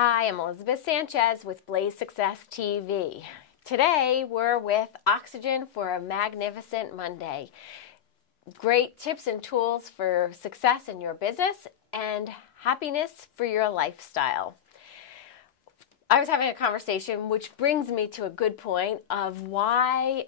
Hi, I'm Elizabeth Sanchez with Blaze Success TV. Today we're with Oxygen for a Magnificent Monday. Great tips and tools for success in your business and happiness for your lifestyle. I was having a conversation which brings me to a good point of why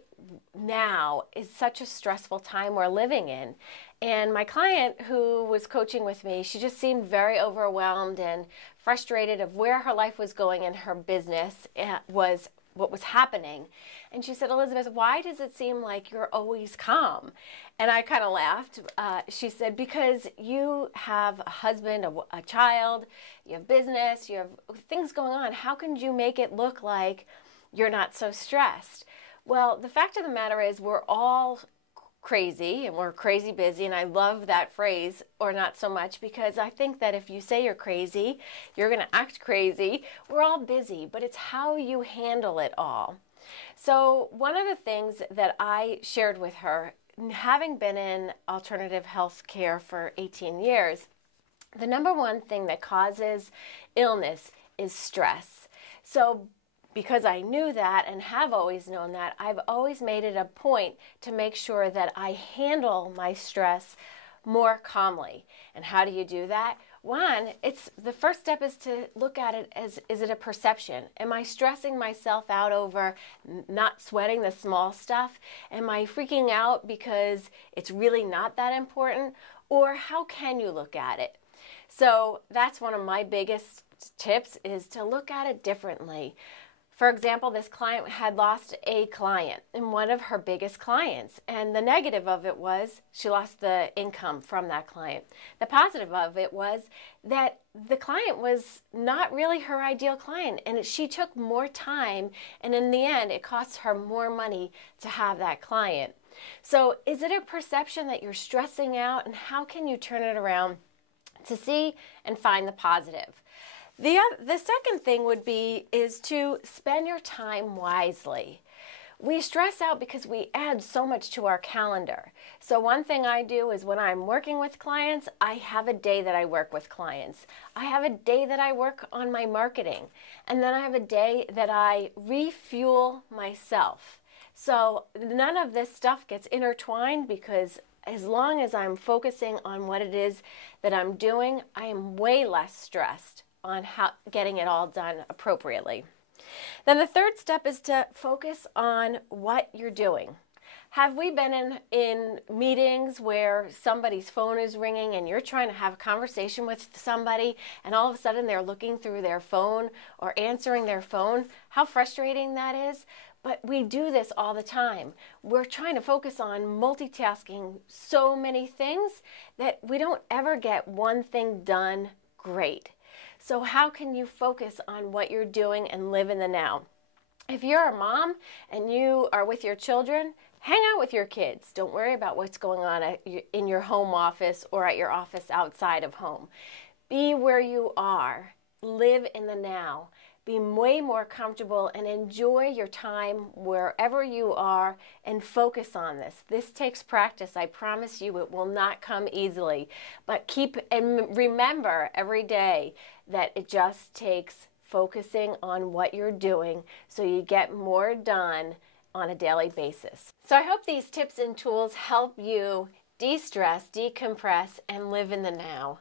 now is such a stressful time we're living in. And my client who was coaching with me, she just seemed very overwhelmed and frustrated of where her life was going in her business, was what was happening. And she said, Elizabeth, why does it seem like you're always calm? And I kind of laughed. She said, because you have a husband, a child, you have business, you have things going on. How can you make it look like you're not so stressed? Well, the fact of the matter is we're all crazy and we're crazy busy, and I love that phrase, or not so much, because I think that if you say you're crazy, you're going to act crazy. We're all busy, but it's how you handle it all. So one of the things that I shared with her, having been in alternative health care for 18 years, the number one thing that causes illness is stress. So because I knew that and have always known that, I've always made it a point to make sure that I handle my stress more calmly. And how do you do that? One, the first step is to look at it as, is it a perception? Am I stressing myself out over not sweating the small stuff? Am I freaking out because it's really not that important? Or how can you look at it? So that's one of my biggest tips, is to look at it differently. For example, this client had lost a client, and one of her biggest clients, and the negative of it was she lost the income from that client. The positive of it was that the client was not really her ideal client, and she took more time, and in the end it cost her more money to have that client. So is it a perception that you're stressing out, and how can you turn it around to see and find the positive? The second thing is to spend your time wisely. We stress out because we add so much to our calendar. So one thing I do is when I'm working with clients, I have a day that I work with clients. I have a day that I work on my marketing. And then I have a day that I refuel myself. So none of this stuff gets intertwined, because as long as I'm focusing on what it is that I'm doing, I am way less stressed on getting it all done appropriately. Then the third step is to focus on what you're doing. Have we been in meetings where somebody's phone is ringing and you're trying to have a conversation with somebody, and all of a sudden they're looking through their phone or answering their phone? How frustrating that is. But we do this all the time. We're trying to focus on multitasking so many things that we don't ever get one thing done great. So how can you focus on what you're doing and live in the now? If you're a mom and you are with your children, hang out with your kids. Don't worry about what's going on in your home office or at your office outside of home. Be where you are. Live in the now. Be way more comfortable and enjoy your time wherever you are, and focus on this. This takes practice. I promise you it will not come easily. But remember every day that it just takes focusing on what you're doing so you get more done on a daily basis. So I hope these tips and tools help you de-stress, decompress, and live in the now.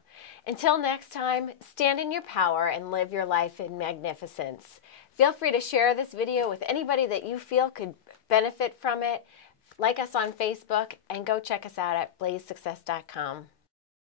Until next time, stand in your power and live your life in magnificence. Feel free to share this video with anybody that you feel could benefit from it. Like us on Facebook, and go check us out at blazesuccess.com.